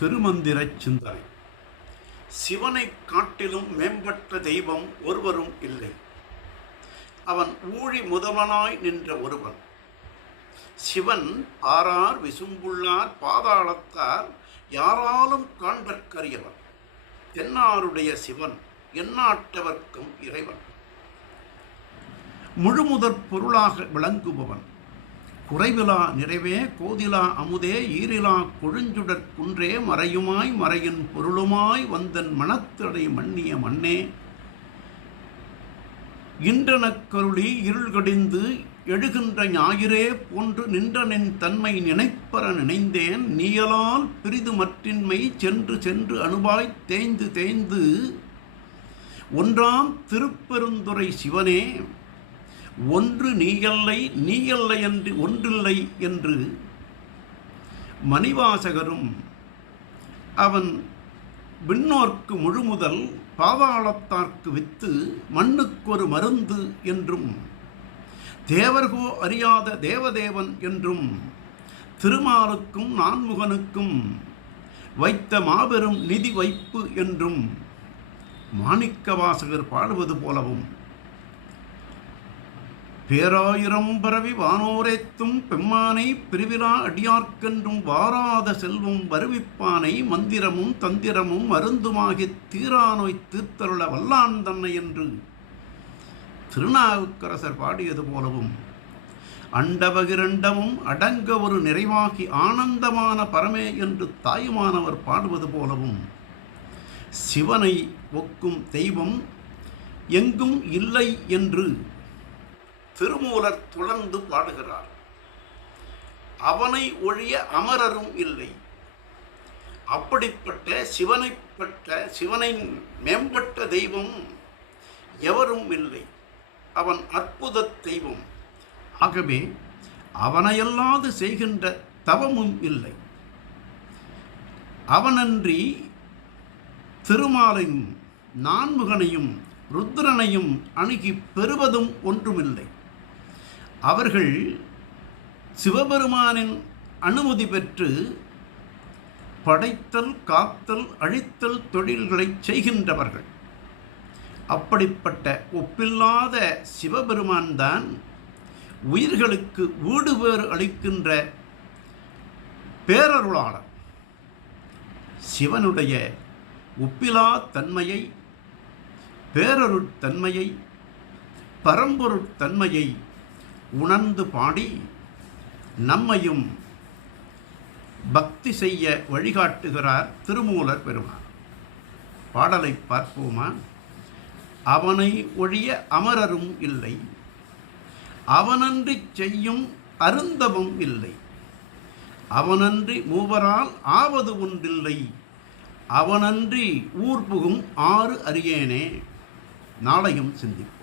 திருமந்திர சிந்தனை. சிவனை காட்டிலும் மேம்பட்ட தெய்வம் ஒருவரும் இல்லை. அவன் ஊழி முதல்வனாய் நின்ற ஒருவன். சிவன் ஆறார் விசும்புள்ளார் பாதாளத்தார் யாராலும் காண்பற்கரியவன். தென்னாருடைய சிவன் எந்நாட்டவர்க்கும் இறைவன். முழுமுதற் பொருளாக விளங்குபவன். குறைவிலா நிறைவே கோதிலா அமுதே ஈரிலா கொழுஞ்சுடற் குன்றே மறையுமாய் மறையின் பொருளுமாய் வந்தன் மனத்தடை மன்னிய மண்ணே இன்றனக்கருளி இருள் கடிந்து எழுகின்ற ஞாயிறே போன்று நின்றனின் தன்மை நினைப்பற நினைந்தேன். நீயலால் பிரிது மற்றின்மை சென்று சென்று அணுவாய் தேய்ந்து தேய்ந்து ஒன்றாம் திருப்பெருந்துறை சிவனே. ஒன்று நீயல்லை நீயல்லை என்று ஒன்றில்லை என்று மணிவாசகரும் அவன் விண்ணோர்க்கு முழுமுதல் பாதாளத்தார்க்கு வித்து மண்ணுக்கொரு மருந்து என்றும் தேவர்கோ அறியாத தேவதேவன் என்றும் திருமாலுக்கும் நான்முகனுக்கும் வைத்த மாபெரும் நிதி வைப்பு என்றும் மாணிக்கவாசகர் பாடுவது போலவும் பேராயிரம் பரவி வானோரேத்தும் பெம்மானை பிரிவிழா அடியார்க்கென்றும் வாராத செல்வம் வருவிப்பானை மந்திரமும் தந்திரமும் மருந்துமாகித் தீராநோய் தீர்த்தருள வல்லான் தன்னை என்று திருநாவுக்கரசர் பாடியது போலவும் அண்டபகிரண்டமும் அடங்க ஒரு நிறைவாகி ஆனந்தமான பரமே என்று தாயுமானவர் பாடுவது போலவும் சிவனை ஒக்கும் தெய்வம் எங்கும் இல்லை என்று திருமூலர் தொடர்ந்து பாடுகிறார். அவனை ஒழிய அமரரும் இல்லை. அப்படிப்பட்ட சிவனை மேம்பட்ட தெய்வம் எவரும் இல்லை. அவன் அற்புத தெய்வம். ஆகவே அவனையல்லாது செய்கின்ற தவமும் இல்லை. அவனன்றி திருமாலையும் நான்முகனையும் ருத்ரனையும் அணுகி பெறுவதும் ஒன்றுமில்லை. அவர்கள் சிவபெருமானின் அனுமதி பெற்று படைத்தல் காத்தல் அழித்தல் தொழில்களை செய்கின்றவர்கள். அப்படிப்பட்ட ஒப்பில்லாத சிவபெருமான் தான் உயிர்களுக்கு வீடுபேறு அளிக்கின்ற பேரருளாளர். சிவனுடைய ஒப்பிலா தன்மையை பேரருட்தன்மையை பரம்பொருட்தன்மையை உணர்ந்து பாடி நம்மையும் பக்தி செய்ய வழிகாட்டுகிறார் திருமூலர் பெருமான். பாடலை பார்ப்போமா? அவனை ஒழிய அமரரும் இல்லை. அவனன்றி செய்யும் அருந்தவம் இல்லை. அவனன்றி மூவரால் ஆவது ஒன்றில்லை. அவனன்றி ஊர் புகும் ஆறு அறியேனே. நாளையும் சிந்திப்போம்.